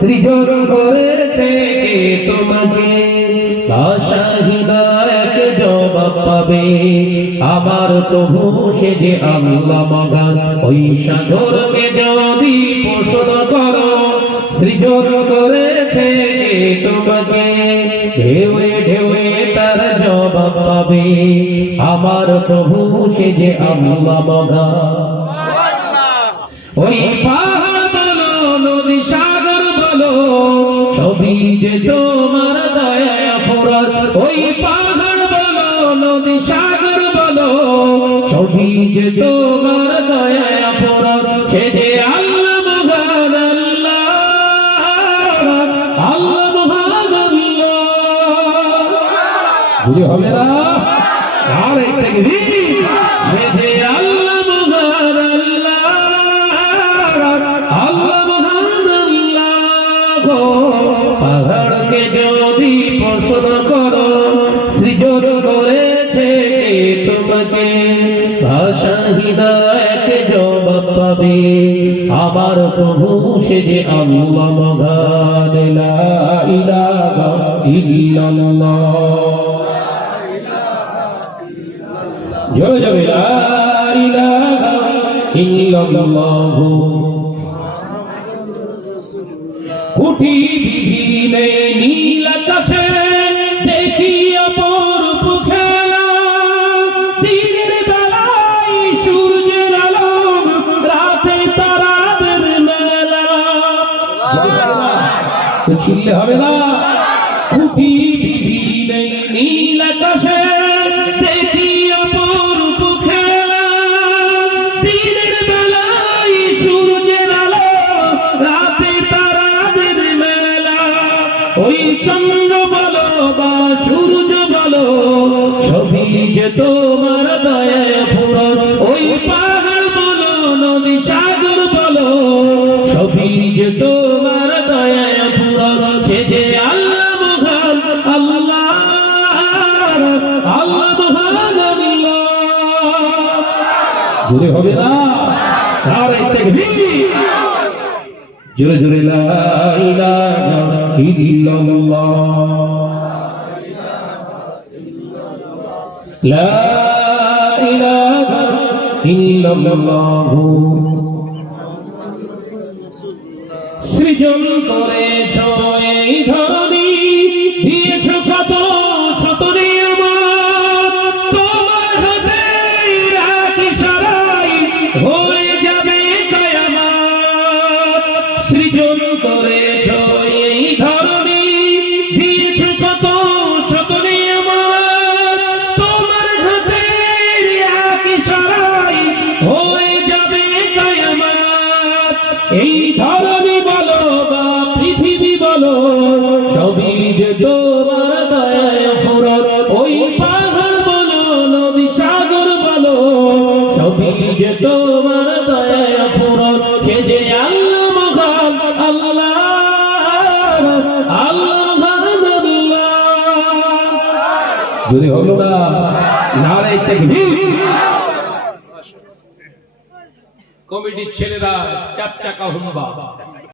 সৃজন করেছে কে তোমাকে? ভাষা হৃদয়ক জবাব পাবে। আমার প্রভু সে যে আল্লাহ মগান ওই সাগরকে যদি পোষণ করো সৃজন করেছে কে তোমাকে? ঢেউয়ে ঢেউয়ে তার জবাব পাবে। আমার প্রভু সে যে আল্লাহ মগান ওই পাহাড় যে তোমার দয়া ফোরার ওই পাহাড় বলো, নদী সাগর বলো, সবই যে তোমার দয়া ফোরার সে যে আল্লাহ মহান আল্লাহ আল্লাহ মহান আল্লাহ। বুঝে হবে না? আর একটা পাহাড়কে যদি পছন্দ করো, সৃজন করেছে তোমাকে? ভাষা হৃদয়ক জবাব পাবে। আমার প্রভু সে যে আল্লাহ মহান লা ইলাহা ইল্লাল্লাহ। জয় জয়, লা ইলাহা ইল্লাল্লাহ কুটি বিহীনে নীল আকাশে দেখি অপরূপ খেলা। দিনের বেলায় সূর্যের আলো রাতে তারাদের মেলা। তো হবে না? খুঁটি বিহীনে নীল আকাশে যে তোমার দয়া পুরন ওই পাহাড় বলো, নদী সাগর বলো, সবই যে তোমার দয়া পুরন সে যে আল্লাহ মহান, আল্লাহ আল্লাহ মহান আল্লাহ। জোরে হবে না? আর তাকবীর জোরে জোরে, লা ইল্লাল্লাহ লা ইলাহা ইল্লাল্লাহ। সৃজন করেছ এই ধরনী দিয়েছ বলো সবই যে তোমার দয়ায় ফুরন ওই পাহাড় বলো নদী সাগর বলো সবই যে তোমার দয়ায় ফুরন সে যে আল্লাহ মহান আল্লাহ আল্লাহ মহান আল্লাহ। যদি হলো না নারে তাকবীর। কমিটির ছেলেরা চার চাকা হুম্বা।